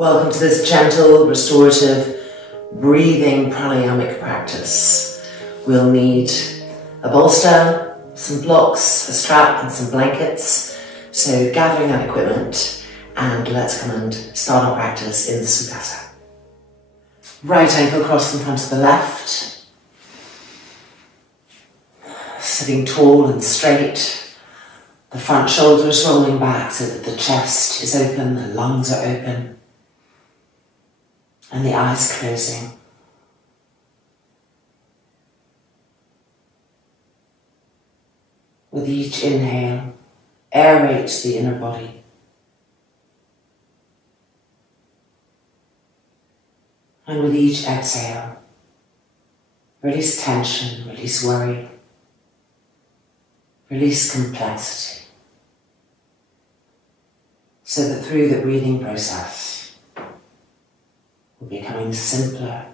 Welcome to this gentle, restorative, breathing pranayamic practice. We'll need a bolster, some blocks, a strap and some blankets. So gathering that equipment and let's come and start our practice in Sukhasana. Right ankle crossed in front of the left. Sitting tall and straight. The front shoulders rolling back so that the chest is open, the lungs are open. And the eyes closing. With each inhale, aerate the inner body. And with each exhale, release tension, release worry, release complexity. So that through the breathing process, we're becoming simpler,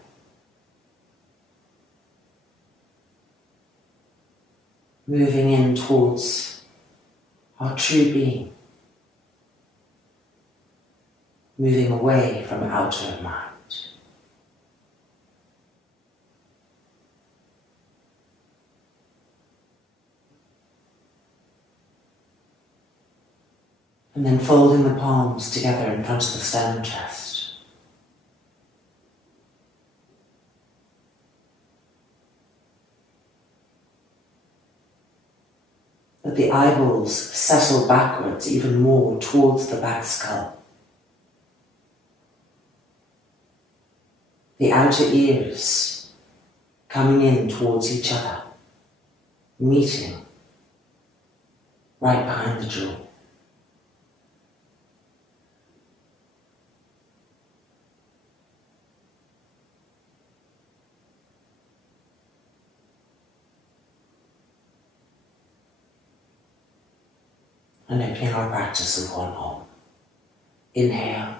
moving in towards our true being, moving away from outer mind. And then folding the palms together in front of the sternum chest. Let the eyeballs settle backwards even more towards the back skull. The outer ears coming in towards each other, meeting right behind the jaw. And opening our practice with one arm. Inhale.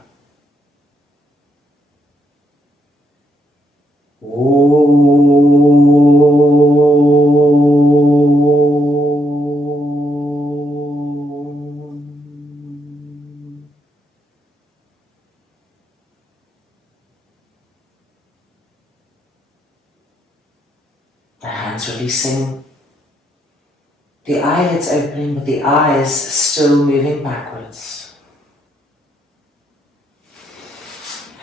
The hands releasing. The eyelids opening with the eyes still moving backwards.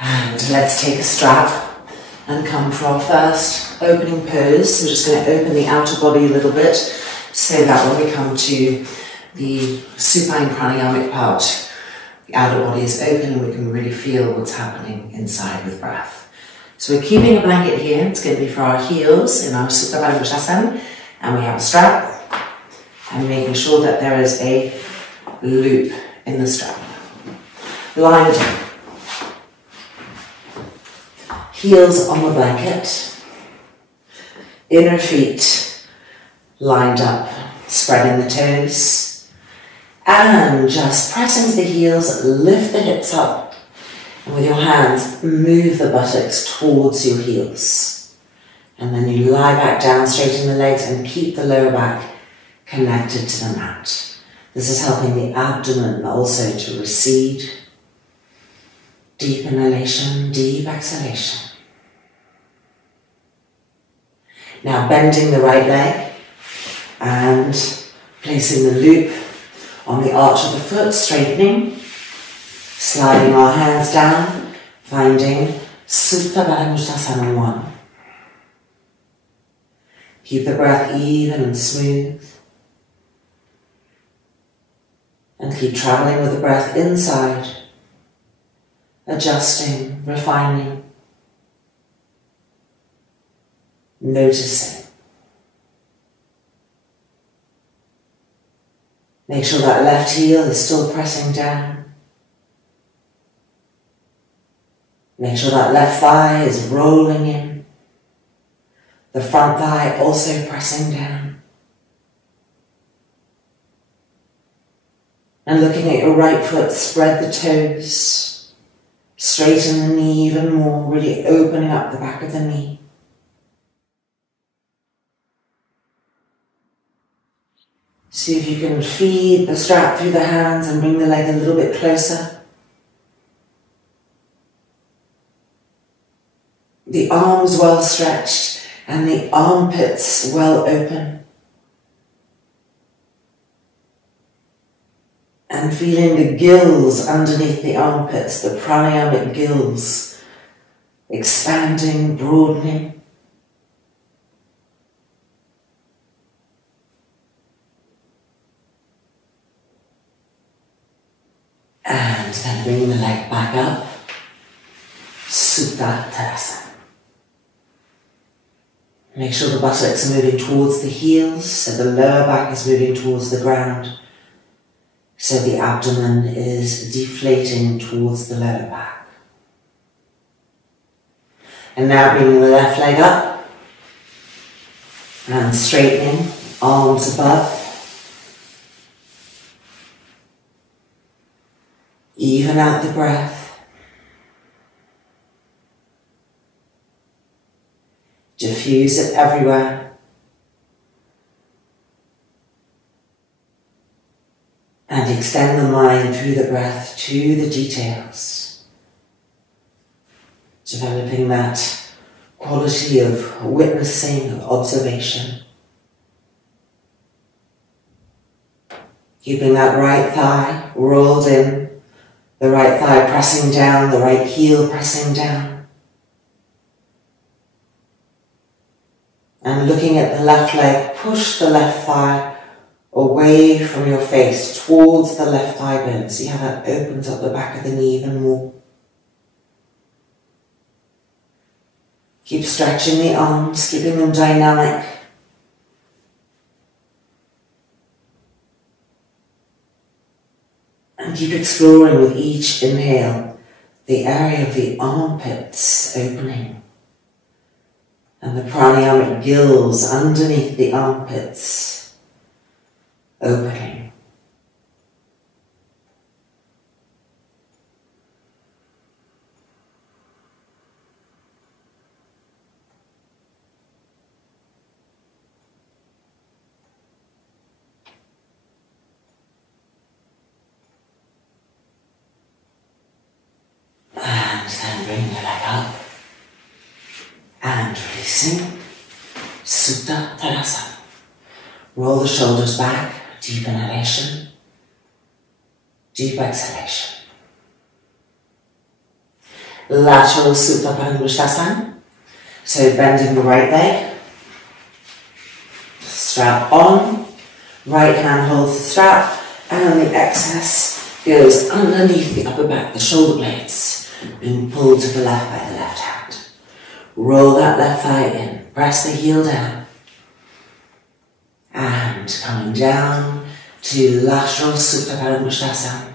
And let's take a strap and come for our first opening pose. So we're just going to open the outer body a little bit so that when we come to the supine pranayamic part, the outer body is open and we can really feel what's happening inside with breath. So we're keeping a blanket here. It's going to be for our heels in our Supta Baddha Koshasana, and we have a strap. And making sure that there is a loop in the strap. Lined up. Heels on the blanket. Inner feet lined up, spreading the toes. And just pressing to the heels, lift the hips up. And with your hands, move the buttocks towards your heels. And then you lie back down, straighten the legs and keep the lower back connected to the mat. This is helping the abdomen also to recede. Deep inhalation, deep exhalation. Now bending the right leg and placing the loop on the arch of the foot, straightening. Sliding our hands down, finding Supta Baddha Koshasana 1. Keep the breath even and smooth. And keep traveling with the breath inside, adjusting, refining, noticing. Make sure that left heel is still pressing down. Make sure that left thigh is rolling in. The front thigh also pressing down. And looking at your right foot, spread the toes, straighten the knee even more, really opening up the back of the knee. See if you can feed the strap through the hands and bring the leg a little bit closer. the arms well stretched and the armpits well open. And feeling the gills underneath the armpits, the pranayamic gills, expanding, broadening. And then bring the leg back up, Supta Tadasana. Make sure the buttocks are moving towards the heels, so the lower back is moving towards the ground, so the abdomen is deflating towards the lower back. And now bringing the left leg up, and straightening, arms above. Even out the breath. Diffuse it everywhere. And extend the mind through the breath to the details. Developing that quality of witnessing, of observation. Keeping that right thigh rolled in. The right thigh pressing down, the right heel pressing down. And looking at the left leg, push the left thigh away from your face, towards the left thigh bone. See how that opens up the back of the knee even more. Keep stretching the arms, keeping them dynamic. And keep exploring with each inhale the area of the armpits opening and the pranayamic gills underneath the armpits opening. And then bring the leg up and releasing, Supta Tadasana. Roll the shoulders back, deep inhalation, deep exhalation. Lateral Supta Padangusthasana. So bending the right leg, strap on, right hand holds the strap, and on the excess goes underneath the upper back, the shoulder blades, being pulled to the left by the left hand. Roll that left thigh in, press the heel down, and coming down to lateral Supta Padangusthasana.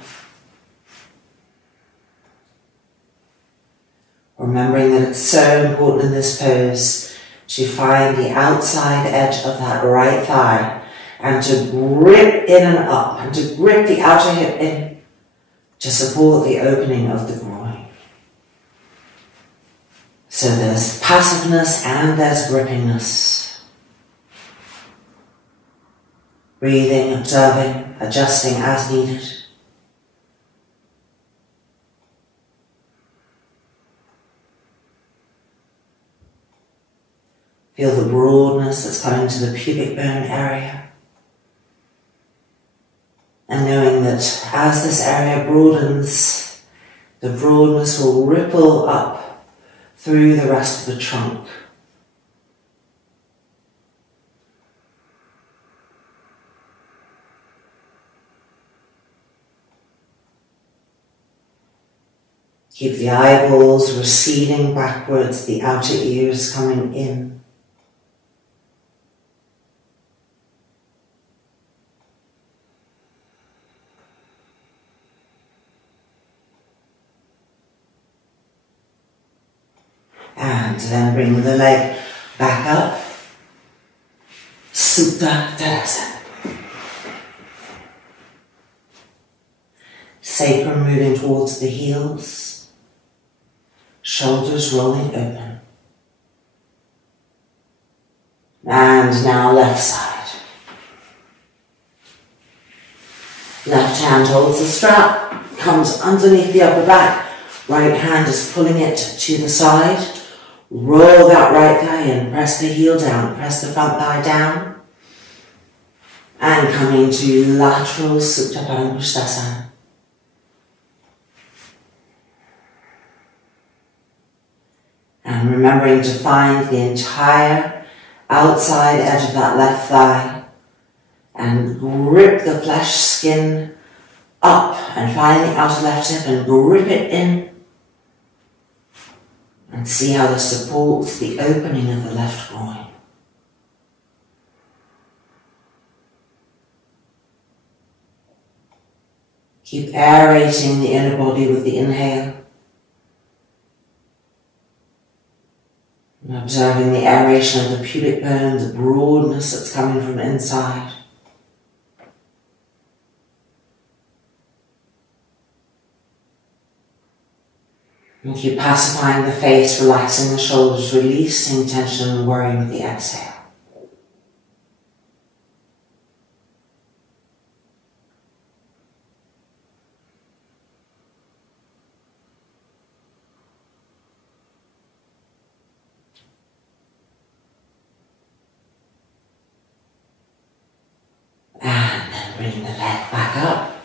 Remembering that it's so important in this pose to find the outside edge of that right thigh and to grip in and up and to grip the outer hip in to support the opening of the groin. So there's passiveness and there's grippingness. Breathing, observing, adjusting as needed. Feel the broadness that's coming to the pubic bone area. And knowing that as this area broadens, the broadness will ripple up through the rest of the trunk. Keep the eyeballs receding backwards, the outer ears coming in. And then bring the leg back up, Supta Tadasana. Sacrum moving towards the heels, shoulders rolling open. And now left side. Left hand holds the strap, comes underneath the upper back, right hand is pulling it to the side. Roll that right thigh in, press the heel down, press the front thigh down. And coming to lateral Supta Parampushtasana. And remembering to find the entire outside edge of that left thigh and grip the flesh skin up and find the outer left hip and grip it in and see how this supports the opening of the left groin. Keep aerating the inner body with the inhale. And observing the aeration of the pubic bone, the broadness that's coming from inside. And keep pacifying the face, relaxing the shoulders, releasing tension and worry with the exhale. And then bring the leg back up.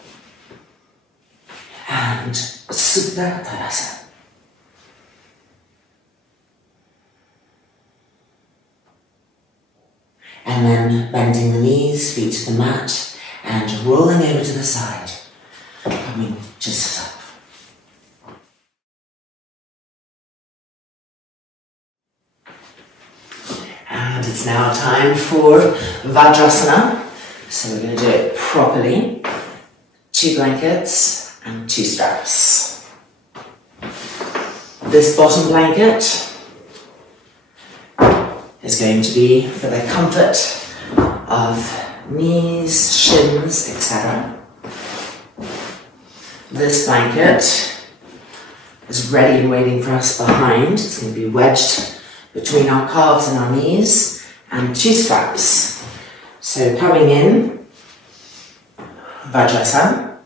And Supta Tadasana. And then bending the knees, feet to the mat, and rolling over to the side, coming just up. And it's now time for Vajrasana. So we're going to do it properly. 2 blankets and 2 straps. This bottom blanket is going to be for the comfort of knees, shins, etc. This blanket is ready and waiting for us behind. It's going to be wedged between our calves and our knees, and 2 straps. So coming in, Vajrasana,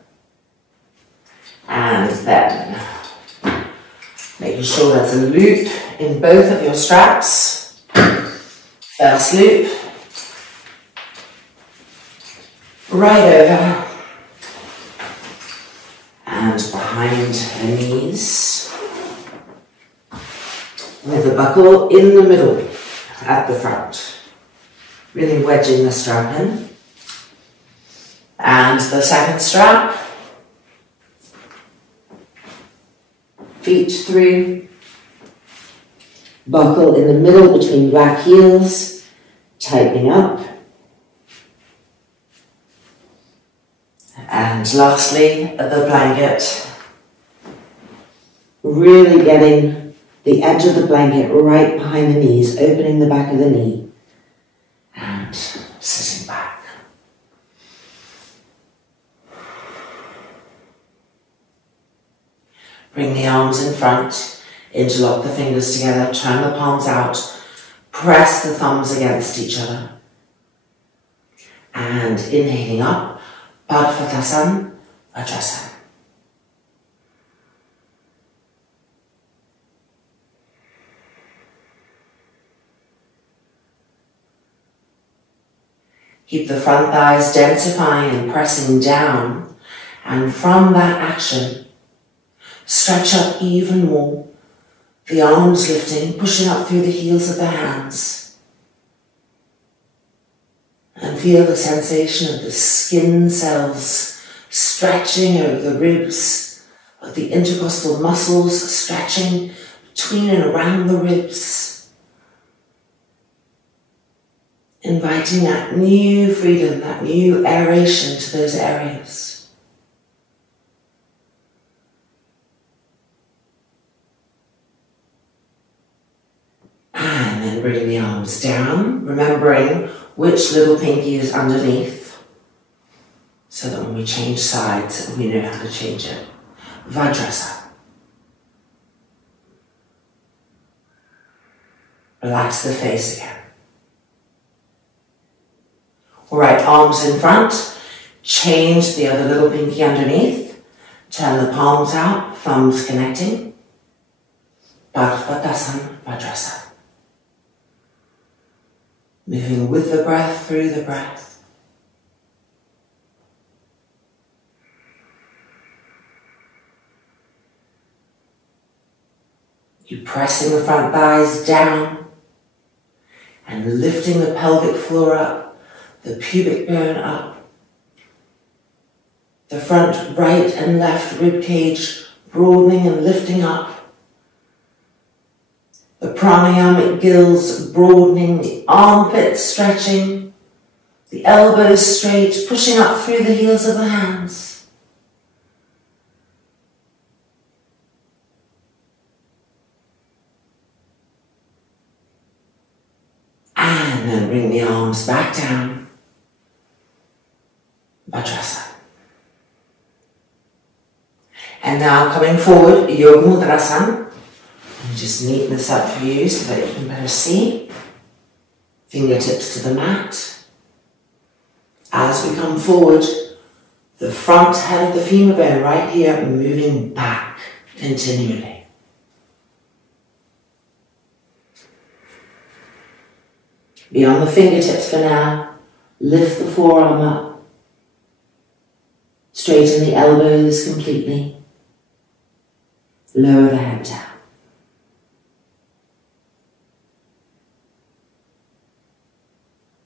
and then making sure there's a loop in both of your straps. First loop, right over and behind the knees, with the buckle in the middle at the front, really wedging the strap in. And the second strap, feet through, buckle in the middle between back heels, tightening up. And lastly, the blanket. Really getting the edge of the blanket right behind the knees, opening the back of the knee. And sitting back. Bring the arms in front. Interlock the fingers together, turn the palms out, press the thumbs against each other. And inhaling up, Padmatasana, Vajrasana. Keep the front thighs densifying and pressing down, and from that action, stretch up even more. The arms lifting, pushing up through the heels of the hands. And feel the sensation of the skin cells stretching over the ribs, of the intercostal muscles stretching between and around the ribs. Inviting that new freedom, that new aeration to those areas. And then bring the arms down, remembering which little pinky is underneath, so that when we change sides, we know how to change it. Vajrasana. Relax the face again. All right, arms in front, change the other little pinky underneath, turn the palms out, thumbs connecting. Parvatasana Vajrasana. Moving with the breath, through the breath. You pressing the front thighs down and lifting the pelvic floor up, the pubic bone up, the front right and left rib cage broadening and lifting up, the pranayamic gills broadening, the armpits stretching, the elbows straight, pushing up through the heels of the hands. And then bring the arms back down. Vajrasana. And now coming forward, Yoga Mudrasana. And just neaten this up for you so that you can better see. Fingertips to the mat. As we come forward, the front head of the femur bone right here moving back continually. Beyond the fingertips for now, lift the forearm up. Straighten the elbows completely. Lower the head down.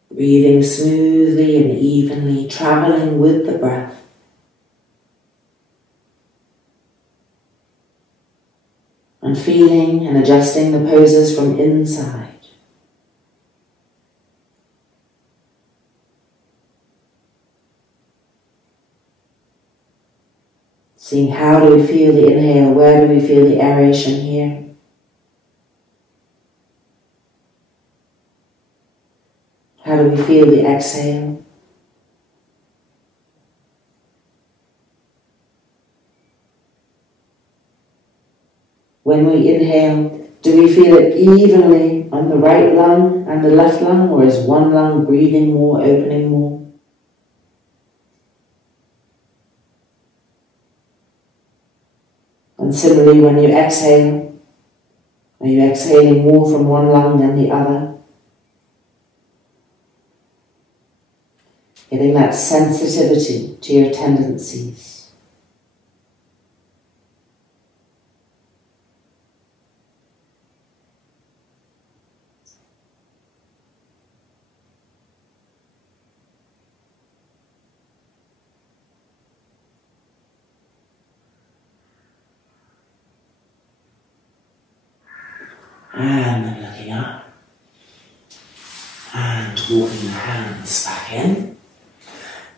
Breathing smoothly and evenly, traveling with the breath. And feeling and adjusting the poses from inside. Seeing how do we feel the inhale, where do we feel the aeration here? How do we feel the exhale? When we inhale, do we feel it evenly on the right lung and the left lung, or is one lung breathing more, opening more? And similarly, when you exhale, are you exhaling more from one lung than the other? Getting that sensitivity to your tendencies. And then looking up and walking the hands back in.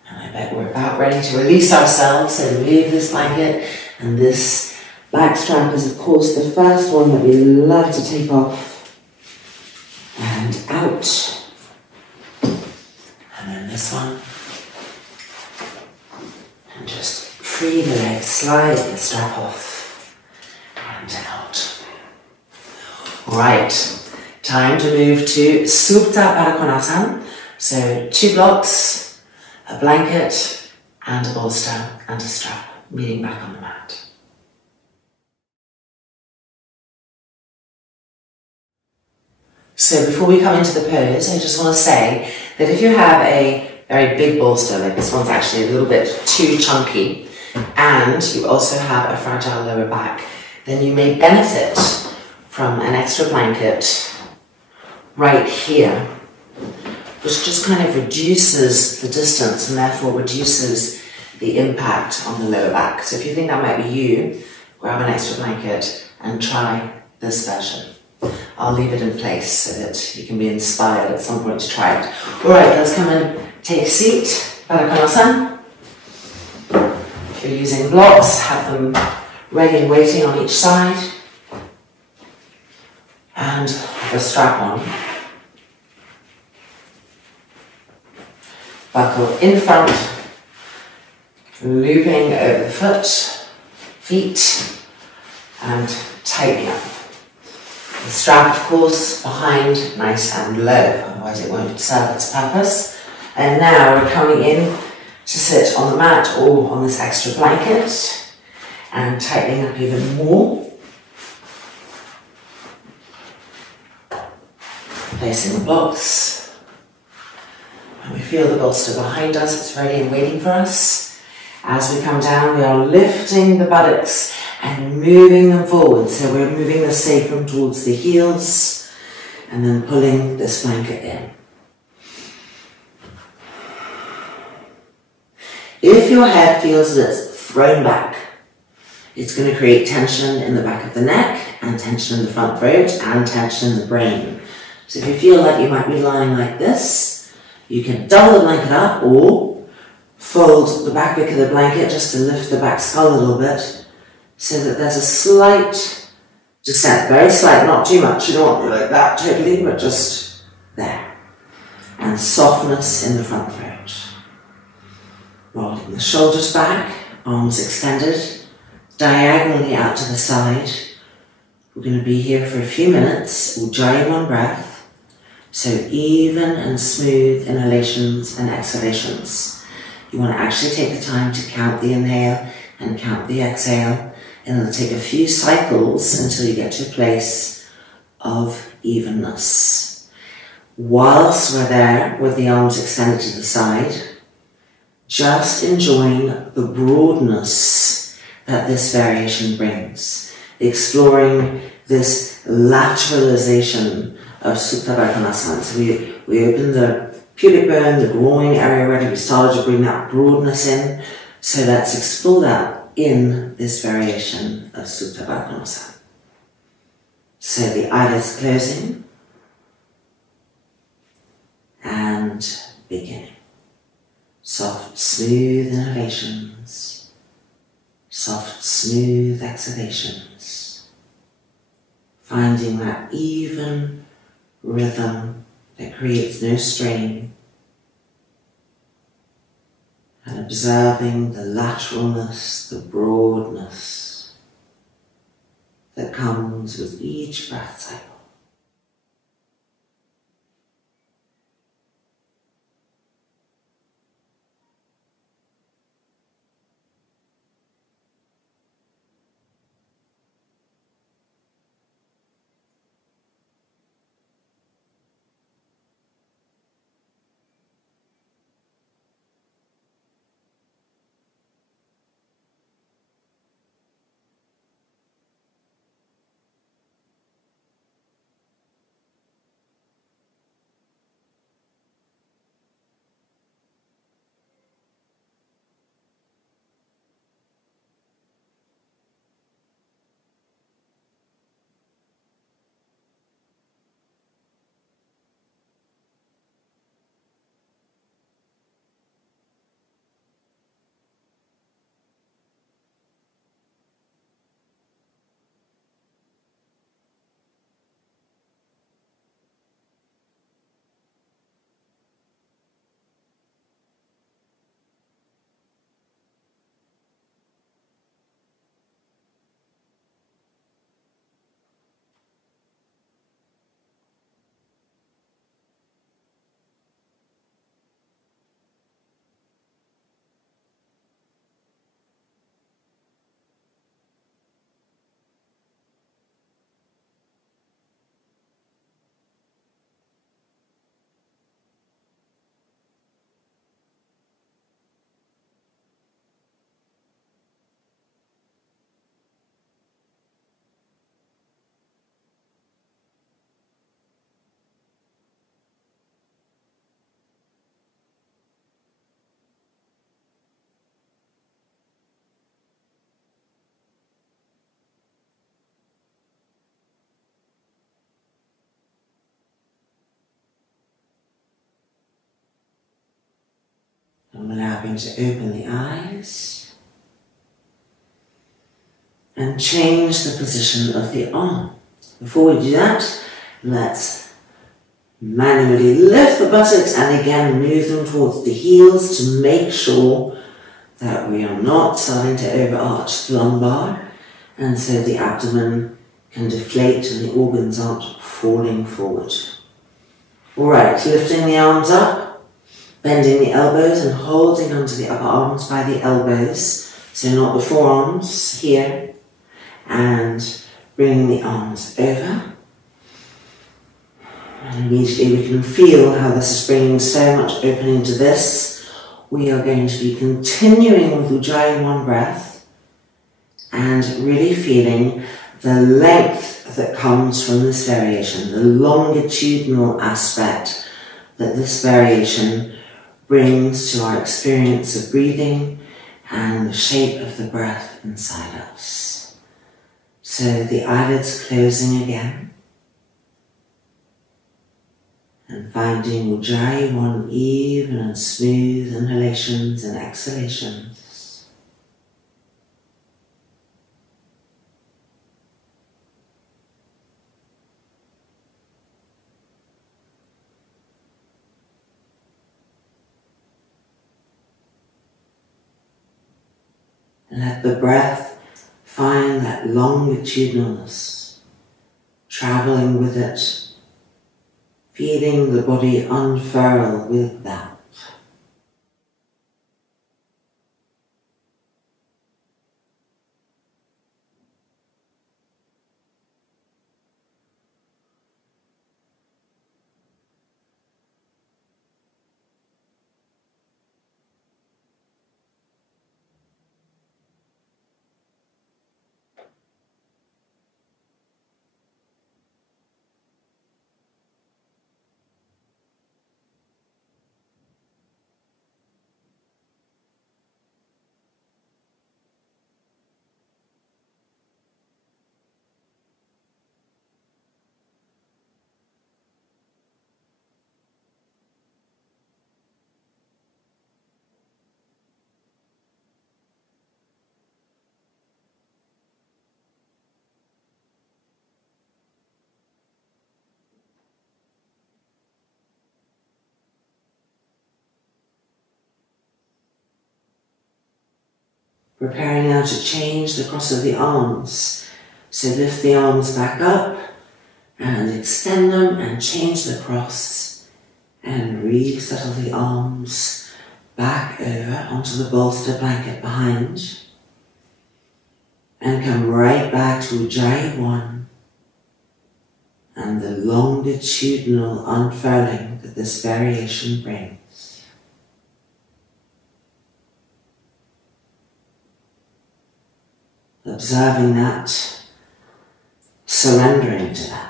And I bet we're about ready to release ourselves and remove this blanket. And this back strap is of course the first one that we love to take off. And out. And then this one. And just free the legs, slide the strap off. And out. Right, time to move to Supta Baddha Konasana. So 2 blocks, a blanket and a bolster and a strap, leaning back on the mat. So before we come into the pose, I just want to say that if you have a very big bolster, like this one's actually a little bit too chunky, and you also have a fragile lower back, then you may benefit from an extra blanket right here, which just kind of reduces the distance and therefore reduces the impact on the lower back. So if you think that might be you, grab an extra blanket and try this version. I'll leave it in place so that you can be inspired at some point to try it. Alright, let's come and take a seat. Baddha Konasana. If you're using blocks, have them ready and waiting on each side. And the strap on. Buckle in front, looping over the feet, and tightening up. The strap, of course, behind, nice and low, otherwise it won't serve its purpose. And now we're coming in to sit on the mat or on this extra blanket, and tightening up even more. Placing the blocks. And we feel the bolster behind us, it's ready and waiting for us. As we come down, we are lifting the buttocks and moving them forward. So we're moving the sacrum towards the heels and then pulling this blanket in. If your head feels that it's thrown back, it's going to create tension in the back of the neck and tension in the front throat and tension in the brain. So if you feel like you might be lying like this, you can double the blanket up or fold the back bit of the blanket just to lift the back skull a little bit so that there's a slight descent, very slight, not too much. You don't want to be like that totally, but just there. And softness in the front throat. Rolling the shoulders back, arms extended, diagonally out to the side. We're going to be here for a few minutes, Ujjayi one breath. So even and smooth inhalations and exhalations. You want to actually take the time to count the inhale and count the exhale, and it'll take a few cycles until you get to a place of evenness. Whilst we're there with the arms extended to the side, just enjoying the broadness that this variation brings, exploring this lateralization of Supta Baddha Konasana. So we open the pubic bone, the groin area already, we started to bring that broadness in, so let's explore that in this variation of Supta Baddha Konasana. So the eyelids closing and beginning. Soft, smooth inhalations, soft, smooth exhalations, finding that even rhythm that creates no strain, and observing the lateralness, the broadness that comes with each breath cycle. I'm allowing to open the eyes and change the position of the arm. Before we do that, let's manually lift the buttocks and again move them towards the heels to make sure that we are not starting to overarch the lumbar, and so the abdomen can deflate and the organs aren't falling forward. Alright, lifting the arms up, bending the elbows and holding onto the upper arms by the elbows, so not the forearms here, and bringing the arms over. And immediately we can feel how this is bringing so much opening to this. We are going to be continuing with Ujjayi 1 breath and really feeling the length that comes from this variation, the longitudinal aspect that this variation brings to our experience of breathing and the shape of the breath inside us. So the eyelids closing again. And finding Ujjayi 1 even and smooth inhalations and exhalations. And let the breath find that longitudinalness, traveling with it, feeling the body unfurl with that. Preparing now to change the cross of the arms. So lift the arms back up and extend them and change the cross and resettle the arms back over onto the bolster blanket behind and come right back to Ujjayi 1 and the longitudinal unfurling that this variation brings. Observing that, surrendering to that.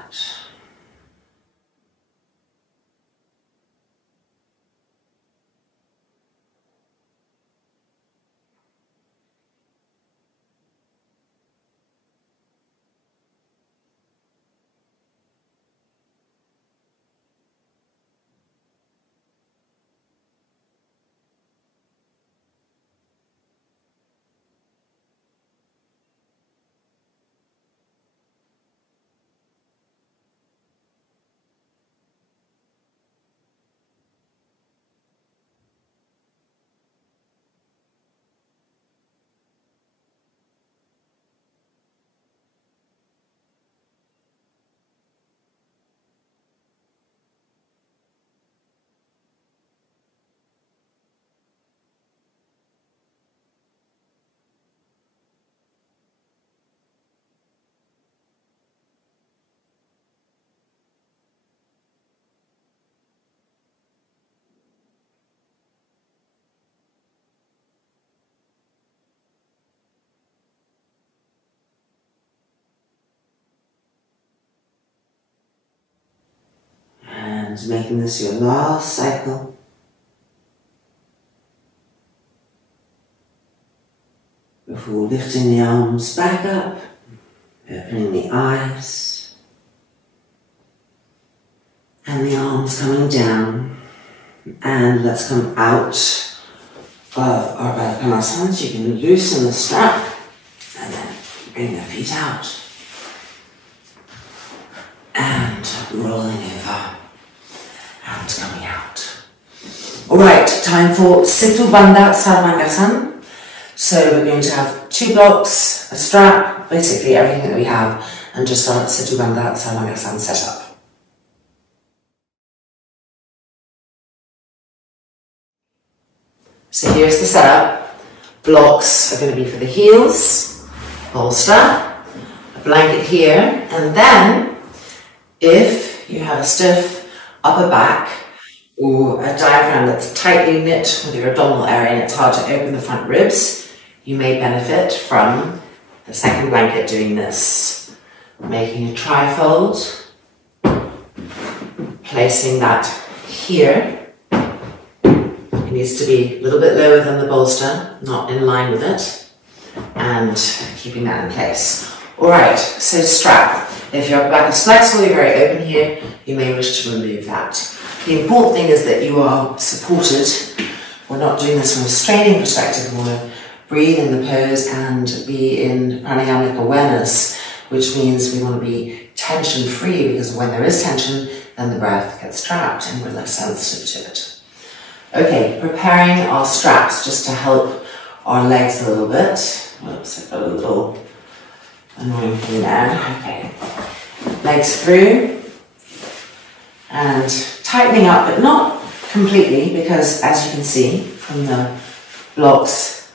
And making this your last cycle. Before lifting the arms back up, opening the eyes, and the arms coming down. And let's come out of our Baddha Konasana. So you can loosen the strap and then bring the feet out. And rolling over and coming out. Alright, time for Situ Bandha Sarvangasana. So we're going to have 2 blocks, a strap, basically everything that we have, and just our Situ Bandha Sarvangasana setup. So here's the setup. Blocks are going to be for the heels, bolster, a blanket here, and then if you have a stiff upper back or a diaphragm that's tightly knit with your abdominal area and it's hard to open the front ribs, you may benefit from the second blanket doing this. Making a trifold, placing that here. It needs to be a little bit lower than the bolster, not in line with it, and keeping that in place. Alright, so strap. If your upper back is flexible, you're very open here, you may wish to remove that. The important thing is that you are supported. We're not doing this from a straining perspective, we want to breathe in the pose and be in pranayamic awareness, which means we want to be tension free, because when there is tension, then the breath gets trapped and we're less sensitive to it. Okay, preparing our straps just to help our legs a little bit. Whoops, I've got a little annoying thing there. Okay, legs through and tightening up, but not completely, because as you can see from the blocks,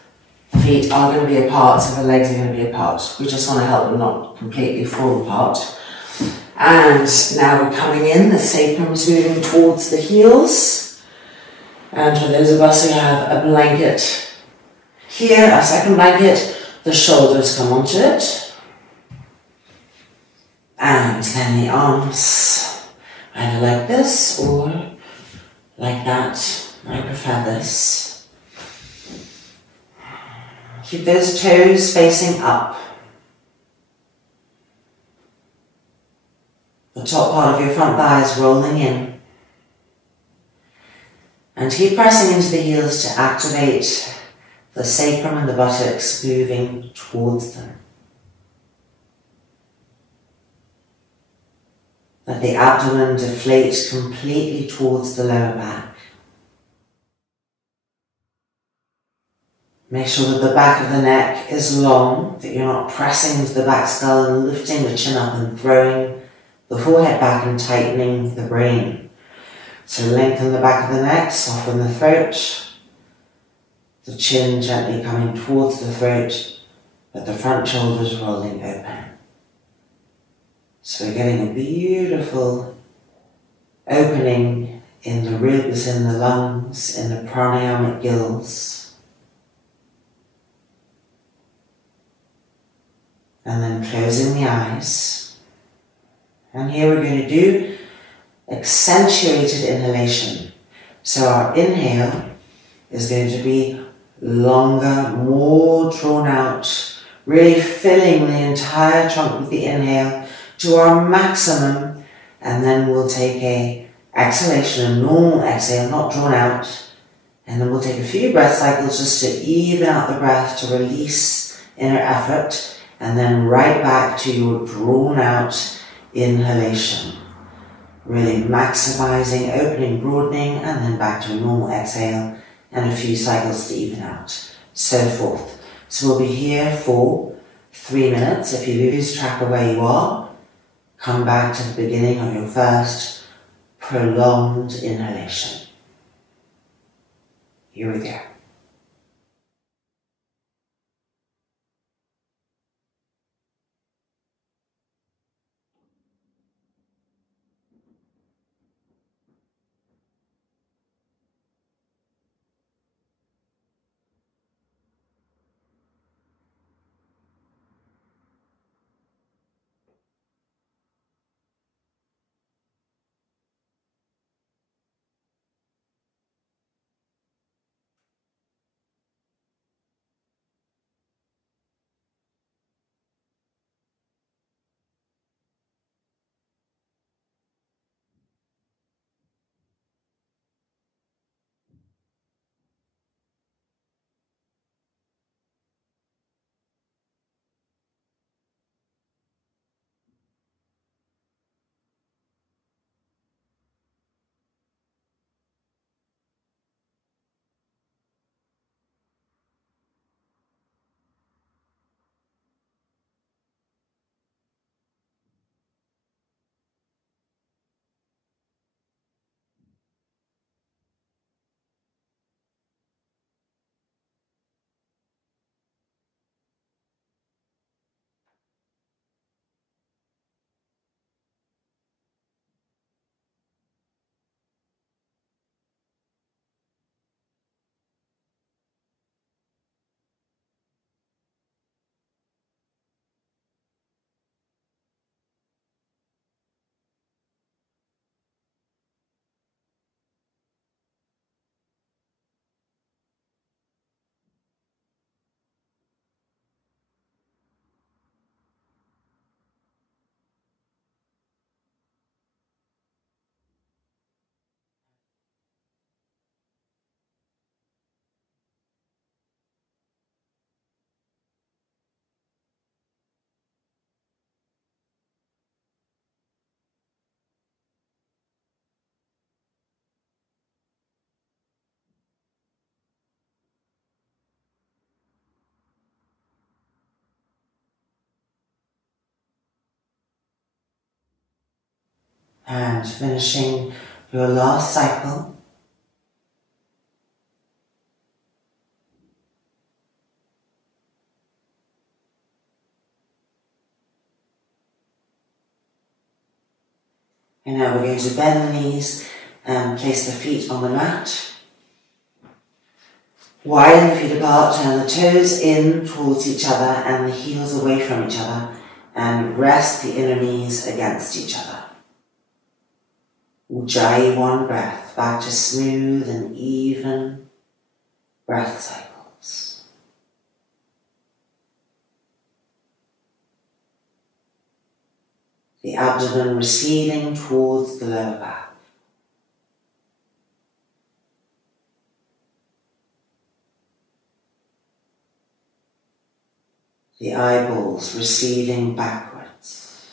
the feet are going to be apart, so the legs are going to be apart. We just want to help them not completely fall apart. And now we're coming in, the sacrum is moving towards the heels. And for those of us who have a blanket here, a second blanket, the shoulders come onto it. And then the arms, either like this or like that. I prefer this. Keep those toes facing up. The top part of your front thighs rolling in. And keep pressing into the heels to activate the sacrum and the buttocks moving towards them. Let the abdomen deflate completely towards the lower back. Make sure that the back of the neck is long, that you're not pressing into the back skull and lifting the chin up and throwing the forehead back and tightening the brain. So lengthen the back of the neck, soften the throat, the chin gently coming towards the throat, but the front shoulders rolling open. So we're getting a beautiful opening in the ribs, in the lungs, in the pranayamic gills. And then closing the eyes. And here we're going to do accentuated inhalation. So our inhale is going to be longer, more drawn out, really filling the entire trunk with the inhale to our maximum, and then we'll take a exhalation, a normal exhale, not drawn out, and then we'll take a few breath cycles just to even out the breath, to release inner effort, and then right back to your drawn out inhalation. Really maximizing, opening, broadening, and then back to a normal exhale, and a few cycles to even out, so forth. So we'll be here for 3 minutes. If you lose track of where you are, come back to the beginning of your first prolonged inhalation. Here we go. And finishing your last cycle. And now we're going to bend the knees and place the feet on the mat. Widen the feet apart, turn the toes in towards each other and the heels away from each other, and rest the inner knees against each other. Ujjayi, one breath, back to smooth and even breath cycles. The abdomen receding towards the lower back. The eyeballs receding backwards.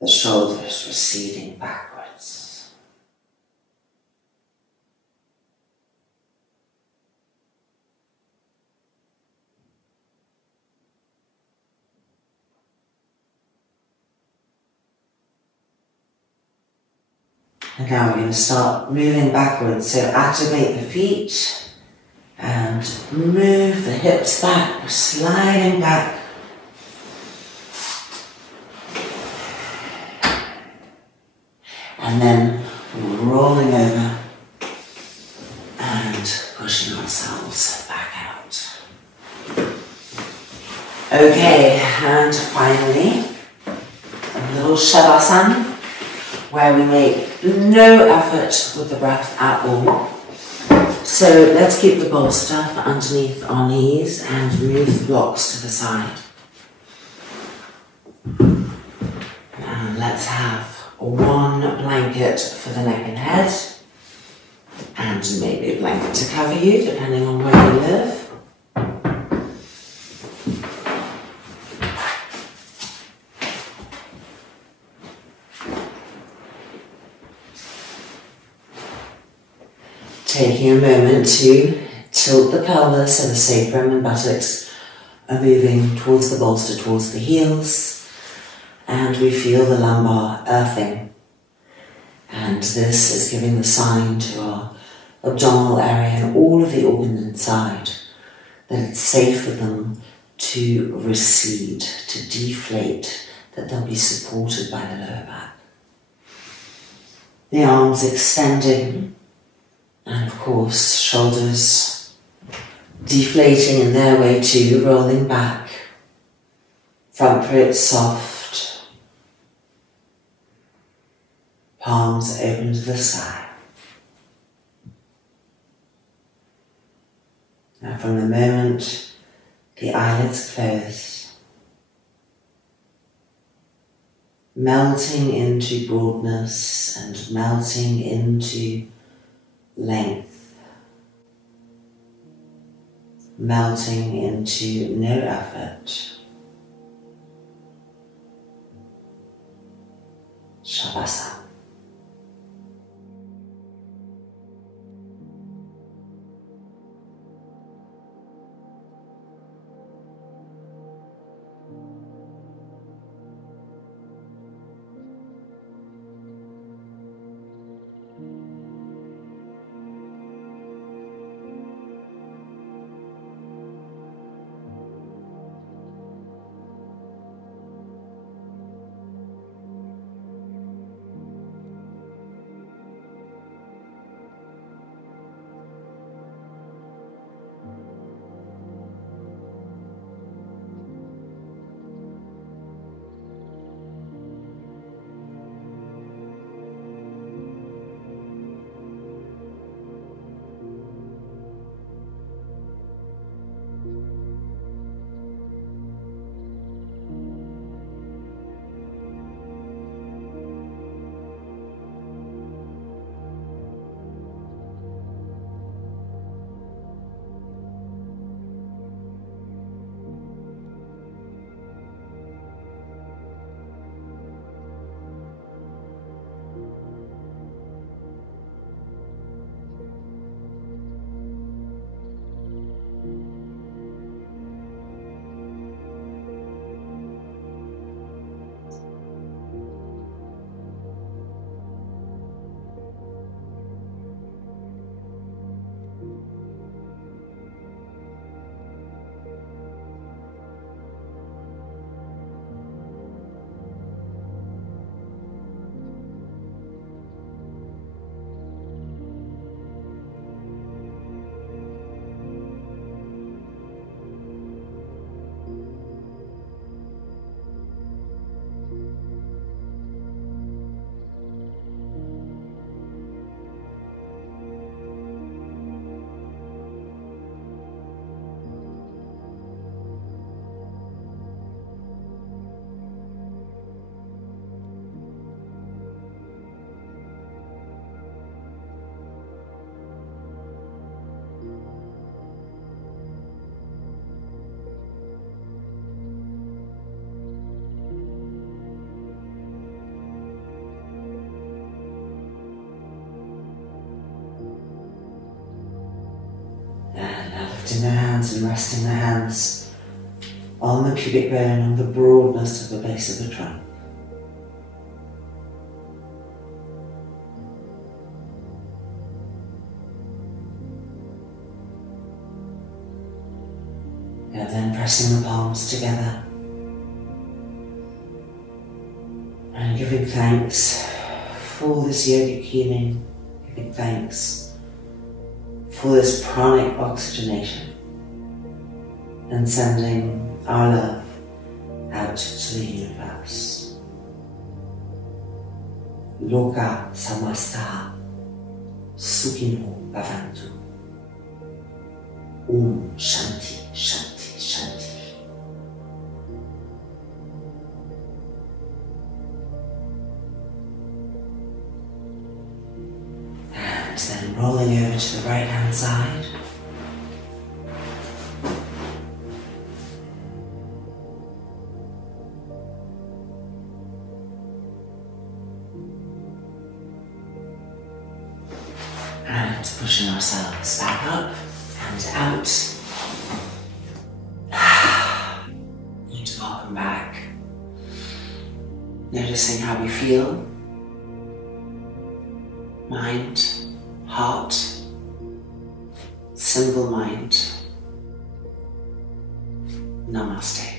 The shoulders receding backwards. And now we're going to start moving backwards. So activate the feet and move the hips back. We're sliding back. And then rolling over and pushing ourselves back out. Okay, and finally, a little Shavasana, where we make no effort with the breath at all. So let's keep the bolster underneath our knees and move the blocks to the side. And let's have one blanket for the neck and head, and maybe a blanket to cover you, depending on where you live. Taking a moment to tilt the pelvis so the sacrum and buttocks are moving towards the bolster, towards the heels, and we feel the lumbar earthing. And this is giving the sign to our abdominal area and all of the organs inside that it's safe for them to recede, to deflate, that they'll be supported by the lower back. The arms extending. And of course, shoulders deflating in their way too, rolling back. Front throat soft. Palms open to the sky. Now from the moment the eyelids close, melting into broadness and melting into length, melting into no effort. Shavasana. lifting their hands and resting their hands on the pubic bone, on the broadness of the base of the trunk. And then pressing the palms together and giving thanks for this yogic healing, giving thanks for this pranic oxygenation, and sending our love out to the universe. Loka samasta sukhino bhavantu. Shanti, Shanti, Shanti. And then rolling over to the right hand side. And pushing ourselves back up and out. And welcome back. Noticing how we feel. Mind, heart, single mind. Namaste.